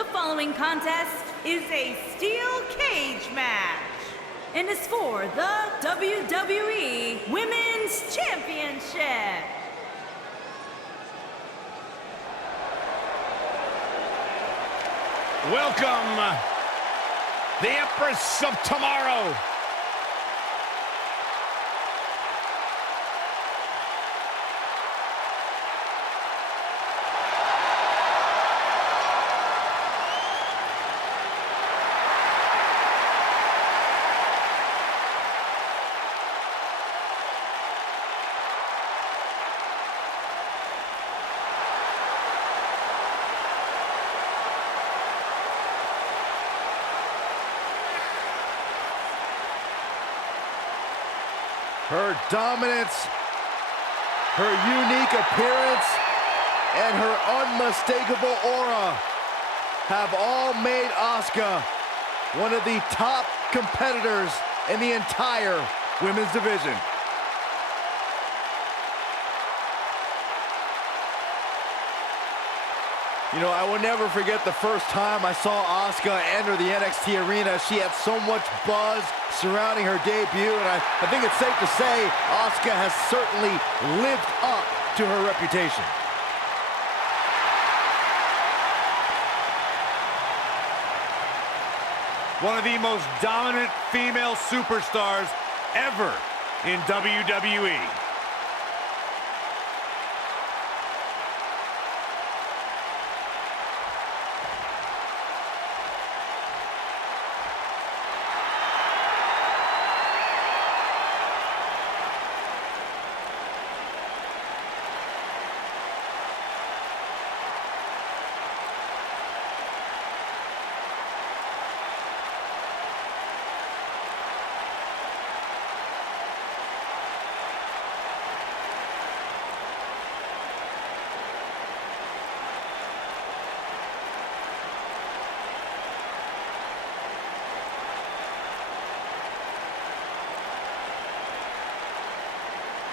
The following contest is a steel cage match and is for the WWE Women's Championship. Welcome, the Empress of Tomorrow. Her dominance, her unique appearance, and her unmistakable aura have all made Asuka one of the top competitors in the entire women's division. You know, I will never forget the first time I saw Asuka enter the NXT arena. She had so much buzz surrounding her debut, and I think it's safe to say Asuka has certainly lived up to her reputation. One of the most dominant female superstars ever in WWE.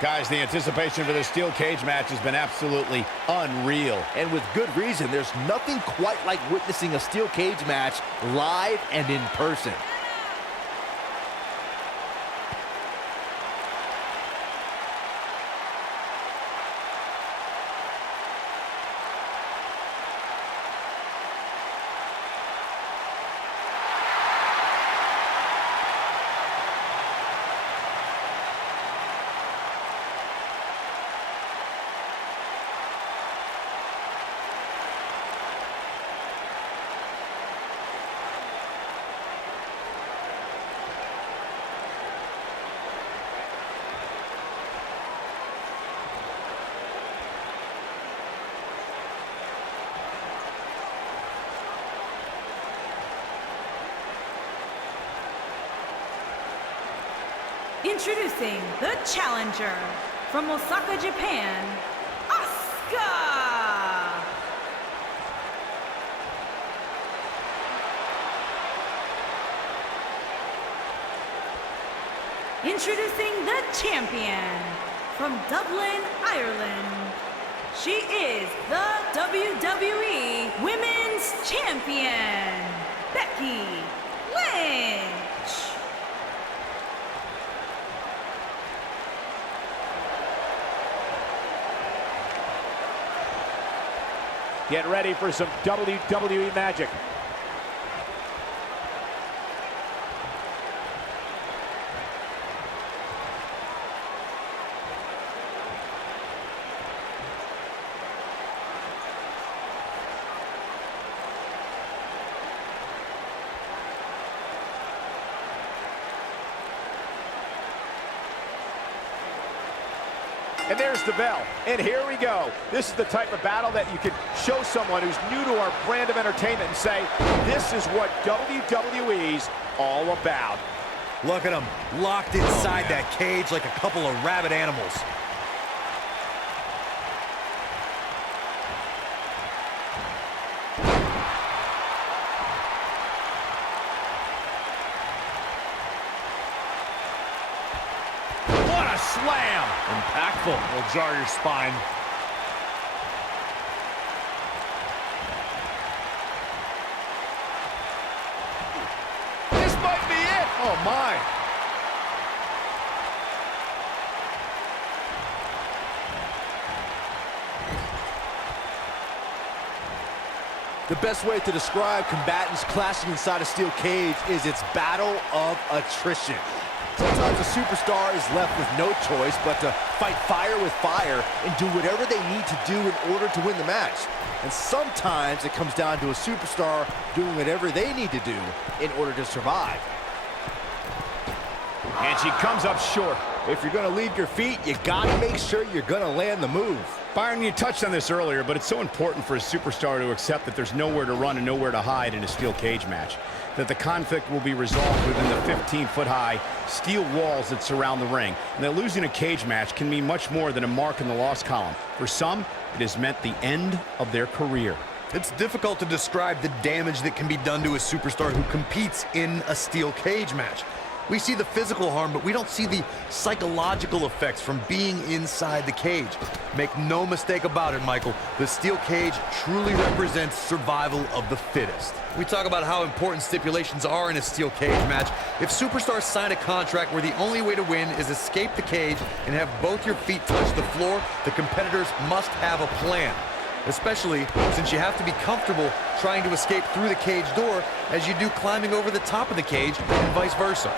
Guys, the anticipation for this steel cage match has been absolutely unreal. And with good reason. There's nothing quite like witnessing a steel cage match live and in person. Introducing the challenger from Osaka, Japan, Asuka! Introducing the champion from Dublin, Ireland. She is the WWE Women's Champion, Becky Lynch. Get ready for some WWE magic. And there's the bell, and here we go. This is the type of battle that you can show someone who's new to our brand of entertainment and say, this is what WWE's all about. Look at them, locked inside that cage like a couple of rabid animals. What a slam! Impactful. Will jar your spine. The best way to describe combatants clashing inside a steel cage is its battle of attrition. Sometimes a superstar is left with no choice but to fight fire with fire and do whatever they need to do in order to win the match. And sometimes it comes down to a superstar doing whatever they need to do in order to survive. And she comes up short. If you're gonna leave your feet, you gotta make sure you're gonna land the move. Byron, you touched on this earlier, but it's so important for a superstar to accept that there's nowhere to run and nowhere to hide in a steel cage match. That the conflict will be resolved within the 15-foot-high steel walls that surround the ring. And that losing a cage match can mean much more than a mark in the loss column. For some, it has meant the end of their career. It's difficult to describe the damage that can be done to a superstar who competes in a steel cage match. We see the physical harm, but we don't see the psychological effects from being inside the cage. Make no mistake about it, Michael. The steel cage truly represents survival of the fittest. We talk about how important stipulations are in a steel cage match. If superstars sign a contract where the only way to win is escape the cage and have both your feet touch the floor, the competitors must have a plan. Especially since you have to be comfortable trying to escape through the cage door as you do climbing over the top of the cage and vice versa.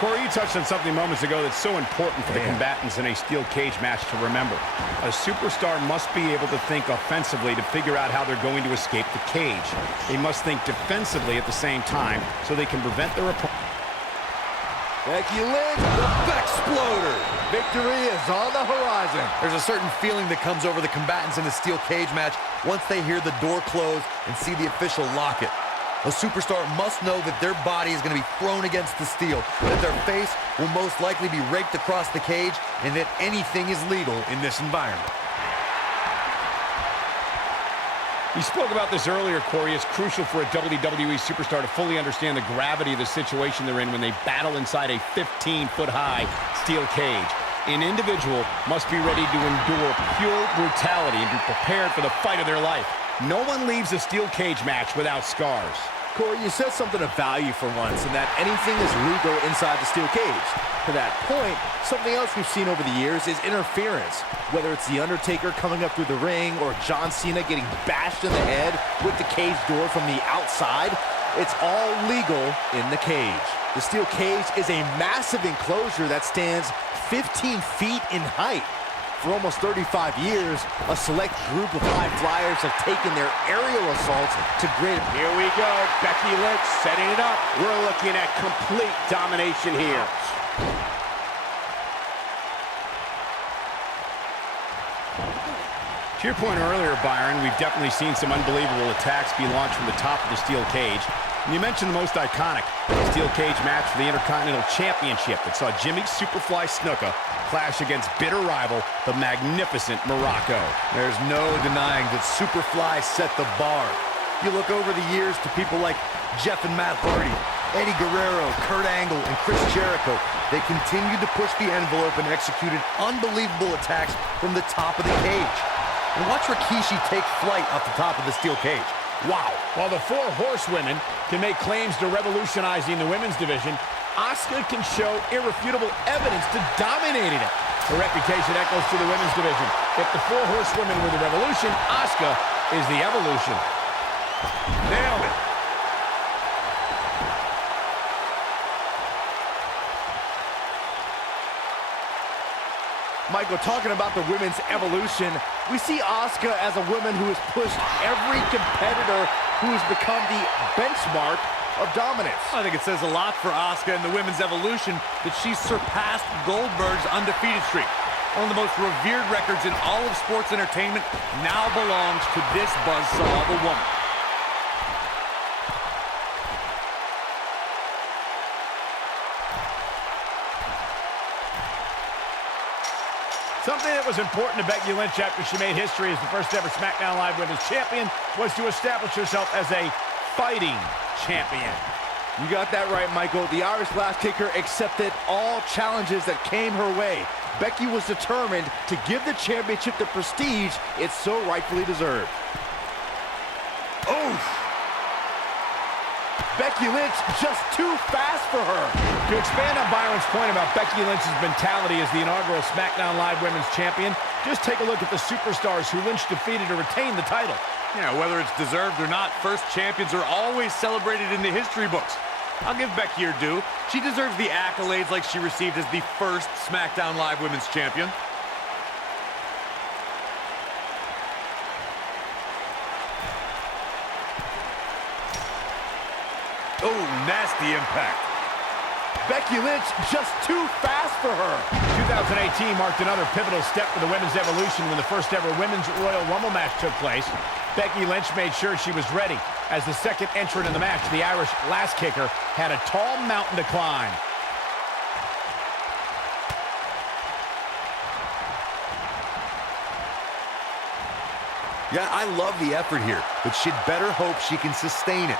Corey, you touched on something moments ago that's so important for the combatants in a steel cage match to remember. A superstar must be able to think offensively to figure out how they're going to escape the cage. They must think defensively at the same time so they can prevent their opponent. Becky Lynch, the Bexploder. Victory is on the horizon. There's a certain feeling that comes over the combatants in a steel cage match once they hear the door close and see the official lock it. A superstar must know that their body is going to be thrown against the steel, that their face will most likely be raked across the cage, and that anything is legal in this environment. You spoke about this earlier, Corey. It's crucial for a WWE superstar to fully understand the gravity of the situation they're in when they battle inside a 15-foot-high steel cage. An individual must be ready to endure pure brutality and be prepared for the fight of their life. No one leaves a steel cage match without scars. Corey, you said something of value for once, in that anything is legal inside the steel cage. To that point, something else we've seen over the years is interference. Whether it's The Undertaker coming up through the ring or John Cena getting bashed in the head with the cage door from the outside, it's all legal in the cage. The steel cage is a massive enclosure that stands 15 feet in height. For almost 35 years, a select group of high flyers have taken their aerial assaults to great... Here we go, Becky Lynch setting it up. We're looking at complete domination here. To your point earlier, Byron, we've definitely seen some unbelievable attacks be launched from the top of the steel cage. And you mentioned the most iconic steel cage match for the Intercontinental Championship that saw Jimmy Superfly Snuka clash against bitter rival, the magnificent Morocco. There's no denying that Superfly set the bar. You look over the years to people like Jeff and Matt Hardy, Eddie Guerrero, Kurt Angle, and Chris Jericho. They continued to push the envelope and executed unbelievable attacks from the top of the cage. And watch Rikishi take flight off the top of the steel cage. Wow. While the four horsewomen can make claims to revolutionizing the women's division, Asuka can show irrefutable evidence to dominating it. Her reputation echoes to the women's division. If the four horsewomen were the revolution, Asuka is the evolution. Nailed it. Michael, talking about the women's evolution, we see Asuka as a woman who has pushed every competitor who has become the benchmark of dominance. I think it says a lot for Asuka and the women's evolution that she's surpassed Goldberg's undefeated streak. One of the most revered records in all of sports entertainment now belongs to this buzzsaw of a woman. Something that was important to Becky Lynch after she made history as the first ever SmackDown Live Women's Champion was to establish herself as a fighting champion. You got that right, Michael. The Irish Glass Kicker accepted all challenges that came her way. Becky was determined to give the championship the prestige it so rightfully deserved. Oh! Becky Lynch just too fast for her. To expand on Byron's point about Becky Lynch's mentality as the inaugural SmackDown Live Women's Champion, Just take a look at the superstars who Lynch defeated to retain the title. Yeah, whether it's deserved or not, first champions are always celebrated in the history books. I'll give Becky her due. She deserves the accolades like she received as the first SmackDown Live Women's Champion. Oh, nasty impact. Becky Lynch just too fast for her. 2018 marked another pivotal step for the women's evolution when the first ever Women's Royal Rumble match took place. Becky Lynch made sure she was ready. As the second entrant in the match, the Irish Lass Kicker had a tall mountain to climb. Yeah, I love the effort here, but she'd better hope she can sustain it.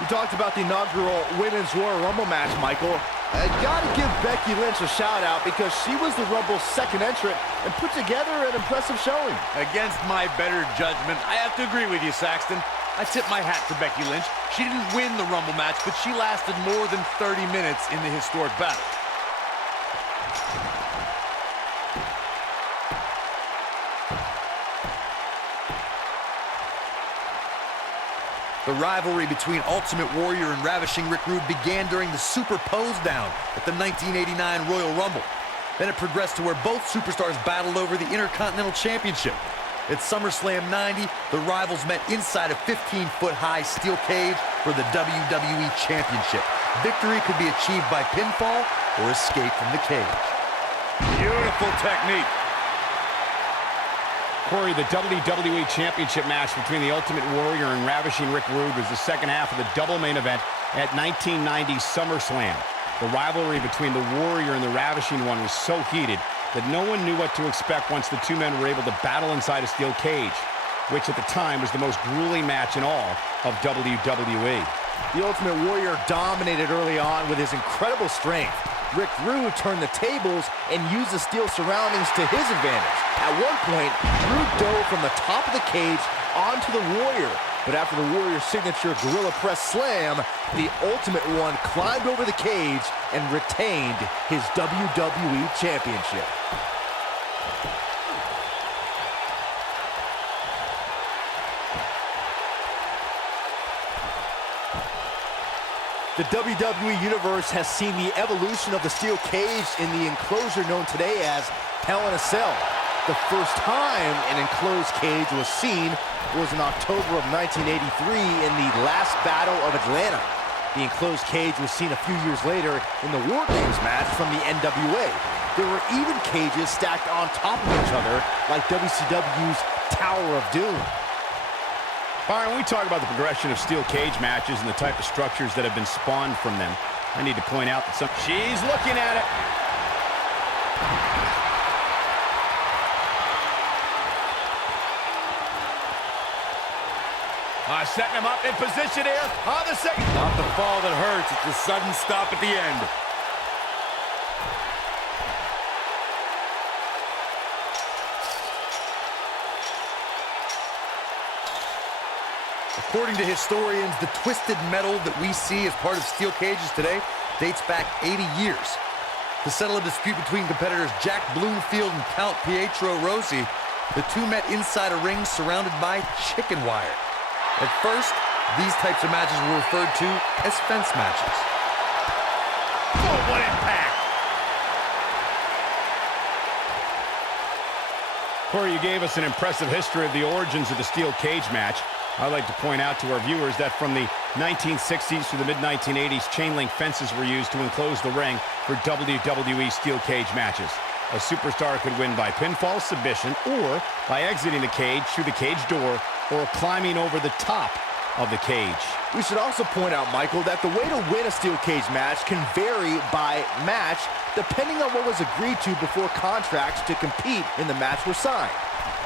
You talked about the inaugural Women's Royal Rumble match, Michael. I gotta give Becky Lynch a shout-out because she was the Rumble's second entrant and put together an impressive showing. Against my better judgment, I have to agree with you, Saxton. I tip my hat to Becky Lynch. She didn't win the Rumble match, but she lasted more than 30 minutes in the historic battle. The rivalry between Ultimate Warrior and Ravishing Rick Rude began during the Super Pose Down at the 1989 Royal Rumble. Then it progressed to where both superstars battled over the Intercontinental Championship. At SummerSlam 90, the rivals met inside a 15-foot-high steel cage for the WWE Championship. Victory could be achieved by pinfall or escape from the cage. Beautiful technique. Corey, the WWE Championship match between the Ultimate Warrior and Ravishing Rick Rude was the second half of the double main event at 1990 SummerSlam. The rivalry between the Warrior and the Ravishing One was so heated that no one knew what to expect once the two men were able to battle inside a steel cage, which at the time was the most grueling match in all of WWE. The Ultimate Warrior dominated early on with his incredible strength. Rick Rude turned the tables and used the steel surroundings to his advantage. At one point, Rude dove from the top of the cage onto the Warrior. But after the Warrior's signature Gorilla Press Slam, the Ultimate One climbed over the cage and retained his WWE Championship. The WWE Universe has seen the evolution of the steel cage in the enclosure known today as Hell in a Cell. The first time an enclosed cage was seen was in October of 1983 in the last Battle of Atlanta. The enclosed cage was seen a few years later in the War Games match from the NWA. There were even cages stacked on top of each other like WCW's Tower of Doom. Byron, we talk about the progression of steel cage matches and the type of structures that have been spawned from them. I need to point out that she's looking at it. Setting him up in position here on the second. Not the fall that hurts, it's the sudden stop at the end. According to historians, the twisted metal that we see as part of steel cages today dates back 80 years. To settle a dispute between competitors Jack Bloomfield and Count Pietro Rossi, the two met inside a ring surrounded by chicken wire. At first, these types of matches were referred to as fence matches. Oh, what impact! Corey, you gave us an impressive history of the origins of the steel cage match. I'd like to point out to our viewers that from the 1960s to the mid-1980s, chain link fences were used to enclose the ring for WWE steel cage matches. A superstar could win by pinfall, submission, or by exiting the cage through the cage door or climbing over the top of the cage. We should also point out, Michael, that the way to win a steel cage match can vary by match depending on what was agreed to before contracts to compete in the match were signed.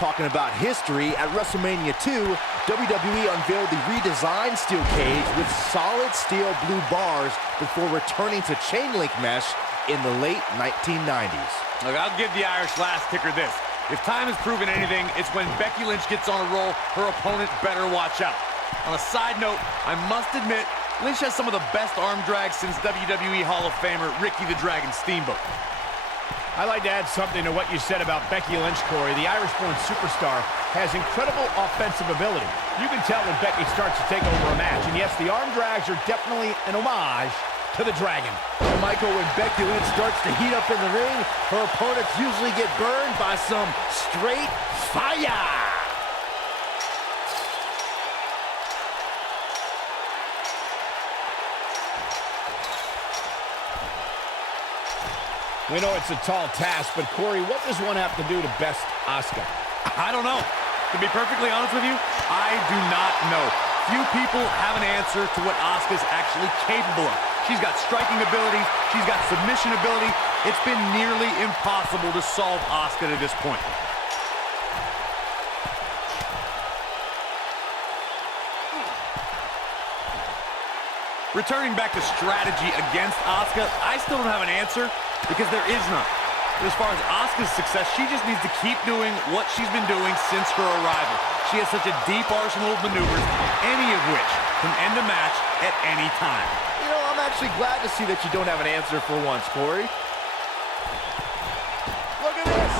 Talking about history, at WrestleMania 2, WWE unveiled the redesigned steel cage with solid steel blue bars before returning to chain link mesh in the late 1990s. Look, I'll give the Irish Lass Kicker this. If time has proven anything, it's when Becky Lynch gets on a roll, her opponent better watch out. On a side note, I must admit, Lynch has some of the best arm drags since WWE Hall of Famer Ricky the Dragon Steamboat. I'd like to add something to what you said about Becky Lynch, Corey. The Irish-born superstar has incredible offensive ability. You can tell when Becky starts to take over a match. And yes, the arm drags are definitely an homage to the Dragon. Well, Michael, when Becky Lynch starts to heat up in the ring, her opponents usually get burned by some straight fire. We know it's a tall task, but Corey, what does one have to do to best Asuka? I don't know. To be perfectly honest with you, I do not know. Few people have an answer to what Asuka's actually capable of. She's got striking abilities. She's got submission ability. It's been nearly impossible to solve Asuka to this point. Returning back to strategy against Asuka, I still don't have an answer because there is none. But as far as Asuka's success, she just needs to keep doing what she's been doing since her arrival. She has such a deep arsenal of maneuvers, any of which can end a match at any time. You know, I'm actually glad to see that you don't have an answer for once, Corey. Look at this.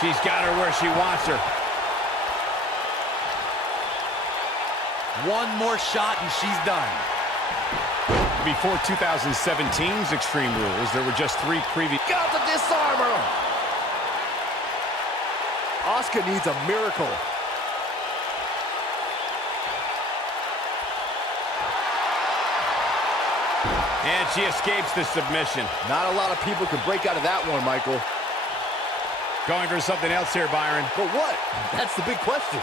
She's got her where she wants her. One more shot and she's done. Before 2017's Extreme Rules, there were just 3 previous... Got the disarmer! Asuka needs a miracle. And she escapes the submission. Not a lot of people could break out of that one, Michael. Going for something else here, Byron. But what? That's the big question.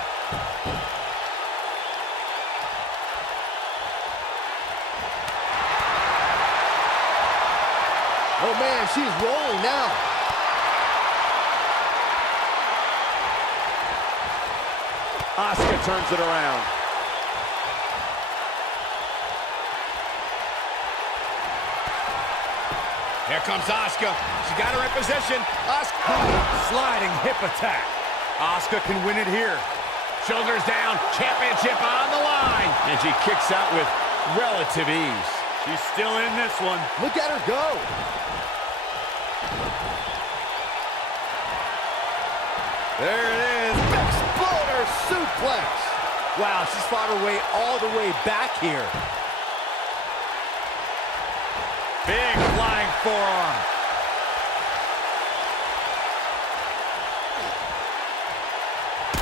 Oh, man, she's rolling now. Asuka turns it around. Here comes Asuka. She got her in position. Asuka. Sliding hip attack. Asuka can win it here. Shoulders down. Championship on the line. And she kicks out with relative ease. She's still in this one. Look at her go. There it is. Exploder suplex. Wow, she's fought her way all the way back here. Big flying forearm.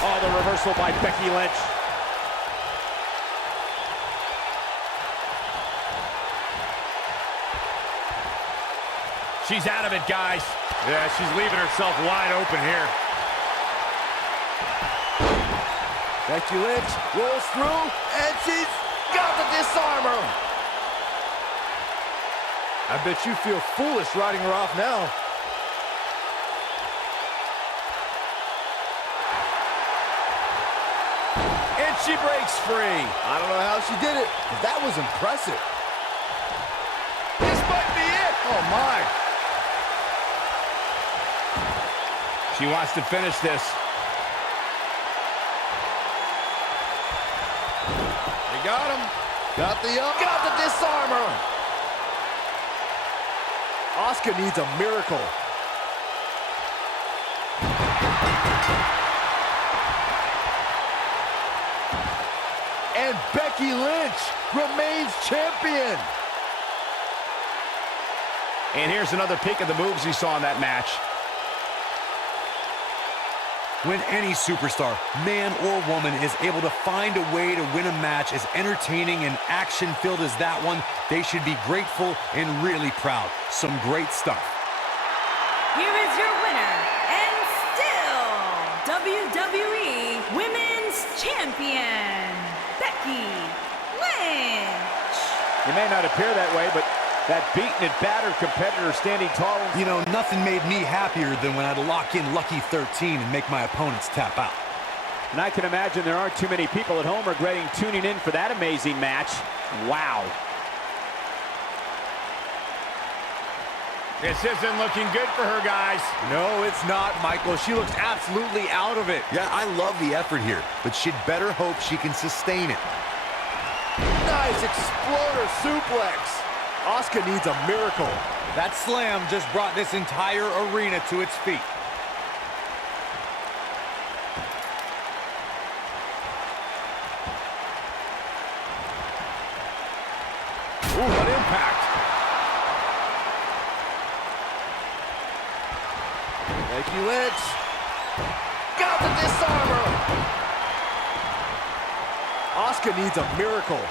Oh, the reversal by Becky Lynch. She's out of it, guys. Yeah, she's leaving herself wide open here. Becky Lynch rolls through, and she's got the disarmer. I bet you feel foolish riding her off now. And she breaks free. I don't know how she did it, but that was impressive. This might be it. Oh, my. She wants to finish this. They got him. Got the disarmer. Asuka needs a miracle. And Becky Lynch remains champion. And here's another peek at the moves he saw in that match. When any superstar, man or woman, is able to find a way to win a match as entertaining and action-filled as that one, they should be grateful and really proud. Some great stuff. Here is your winner, and still WWE Women's Champion, Becky Lynch. It may not appear that way, but that beaten and battered competitor standing tall. You know, nothing made me happier than when I'd lock in Lucky 13 and make my opponents tap out. And I can imagine there aren't too many people at home regretting tuning in for that amazing match. Wow. This isn't looking good for her, guys. No, it's not, Michael. She looks absolutely out of it. Yeah, I love the effort here, but she'd better hope she can sustain it. Nice exploder suplex. Asuka needs a miracle. That slam just brought this entire arena to its feet. Ooh, what impact. Becky Lynch. Got the disarmer. Asuka needs a miracle.